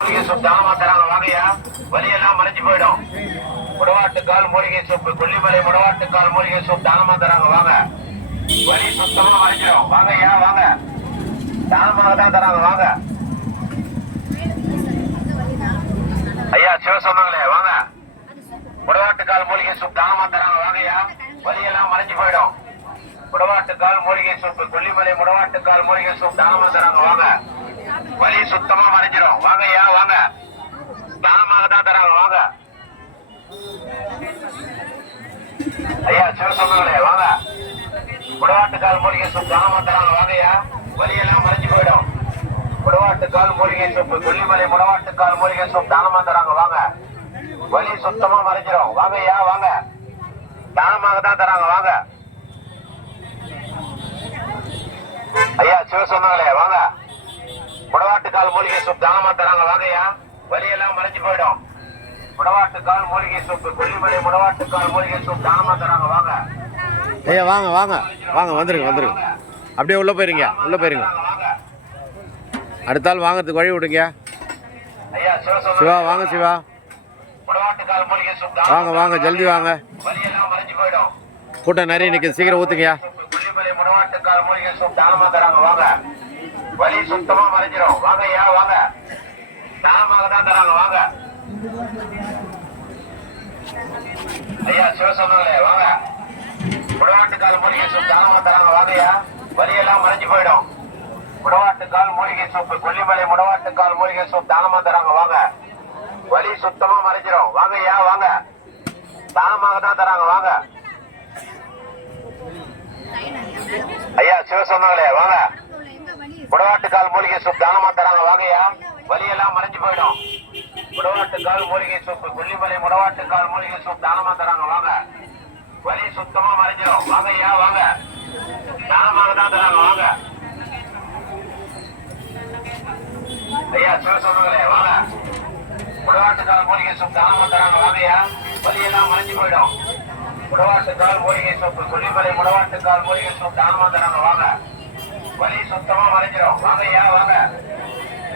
மூலிகை சூப் தானமா தராங்க வாங்கய்யா. வலியெல்லாம் மறைஞ்சு போயிடும். முடவாட்டுக்கால் மூலிகை சூப், கொல்லிமலை முடவாட்டுக்கால் மூலிகை சூப் தானமா தராங்க வாங்க. வலி சுத்தமா மறைஞ்சிடும் வாங்கய்யா வாங்க. தானமாக தான் தராங்க வாங்க. ஐயா சிவ சொன்னாங்களே வாங்க. முடவாட்டுக்கால் மூலிகை சூப் தானமா தராங்க வாங்கய்யா. வலியெல்லாம் மறைஞ்சு போயிடும். முடவாட்டுக்கால் மூலிகை சூப், கொல்லிமலை முடவாட்டுக்கால் மூலிகை சூப் தானமா தராங்க வாங்க. வலி சுத்தமா மறைஞ்சிடும் வாங்கய்யா வாங்க. தானமாக தான் தராங்க வாங்க. ஐயா சிவ சொன்னாங்களே வாங்க. முடவாட்டுக்கால் மூலிகை சூப் தானமா தராங்க வாங்கய்யா. வலியெல்லாம் மறைஞ்சு போயிடும். முடவாட்டுக்கால் மூலிகை சூப், கொல்லிமலை முடவாட்டுக்கால் மூலிகை சூப் தானமா தராங்க வாங்க. வலி சுத்தமா மறைஞ்சிடும் வாங்கய்யா வாங்க. தானமாக தான் தராங்க வாங்க. ஐயா சிவ சொன்னாங்களே வாங்க. முடவாட்டுக்கால் மூலிகை சூப் தானமா தராங்க வாங்கய்யா. வலியெல்லாம் மறைஞ்சு போயிடும். முடவாட்டுக்கால் மூலிகை சூப், கொல்லிமலை முடவாட்டுக்கால் மூலிகை சூப் தானமா தராங்க வாங்க. ஐயா வாங்க வாங்க வாங்க, வந்துருங்க வந்துருங்க. அப்படியே உள்ளே போயிருங்க, உள்ளே போயிருங்க. அடுத்த ஆள் வாங்கிறதுக்கு வழி விடுங்க. ஐயா சிவா வாங்க சிவா, முடவாட்டுக்கால் மூலிகை சூப் வாங்க வாங்க, ஜல்தி வாங்க. வலியெல்லாம் மறைஞ்சு போயிடும். கூட்டம் நிறைய நிற்குது, சீக்கிரம் ஊற்றுங்கய்யா. கொல்லிமலை முடவாட்டுக்கால் மூலிகை சூப் தானமா தராங்க வாங்க. வலி சுத்தமா மறைஞ்சிடும் வாங்கய்யா வாங்க. தானமாக தான் தராங்க வாங்க. ஐயா சிவ சொன்னாங்களே வாங்க. முடவாட்டுக்கால் மூலிகை சூப் தானமா தராங்க வாங்கய்யா. வலியெல்லாம் மறைஞ்சு போயிடும். முடவாட்டுக்கால் மூலிகை சூப், கொல்லிமலை முடவாட்டுக்கால் மூலிகை சூப் தானமா தராங்க வாங்க. வலி சுத்தமா மறைஞ்சிடும் வாங்கய்யா வாங்க. தானமாக தான் தராங்க வாங்க. ஐயா சிவ சொன்னாங்களே வாங்க. முடவாட்டுக்கால் மூலிகை சூப் தானமா தராங்க வாங்கய்யா. வலியெல்லாம் மறைஞ்சு போயிடும். முடவாட்டுக்கால் மூலிகை சூப், கொல்லிமலை முடவாட்டுக்கால் மூலிகை சூப் தானமா தராங்க வாங்க. வலி சுத்தமா மறைஞ்சிடும் வாங்கய்யா வாங்க. தானமாக தான் தராங்க வாங்க. ஐயா சிவ சொன்னாங்களே வாங்க. முடவாட்டுக்கால் மூலிகை சூப் தானமா தராங்க வாங்கய்யா. வலியெல்லாம் மறைஞ்சு போயிடும். முடவாட்டுக்கால் மூலிகை சூப், கொல்லிமலை முடவாட்டுக்கால் மூலிகை சூப் தானமா தராங்க வாங்க. வலி சுத்தமா மறைஞ்சிடும் வாங்கய்யா வாங்க.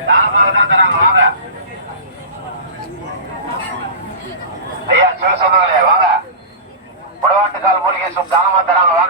தானமாக தான் தராங்க வாங்க. ஐயா சிவ சொன்னாங்களே வாங்க. முடவாட்டுக்கால் மூலிகை சூப் தானமா தராங்க வாங்க.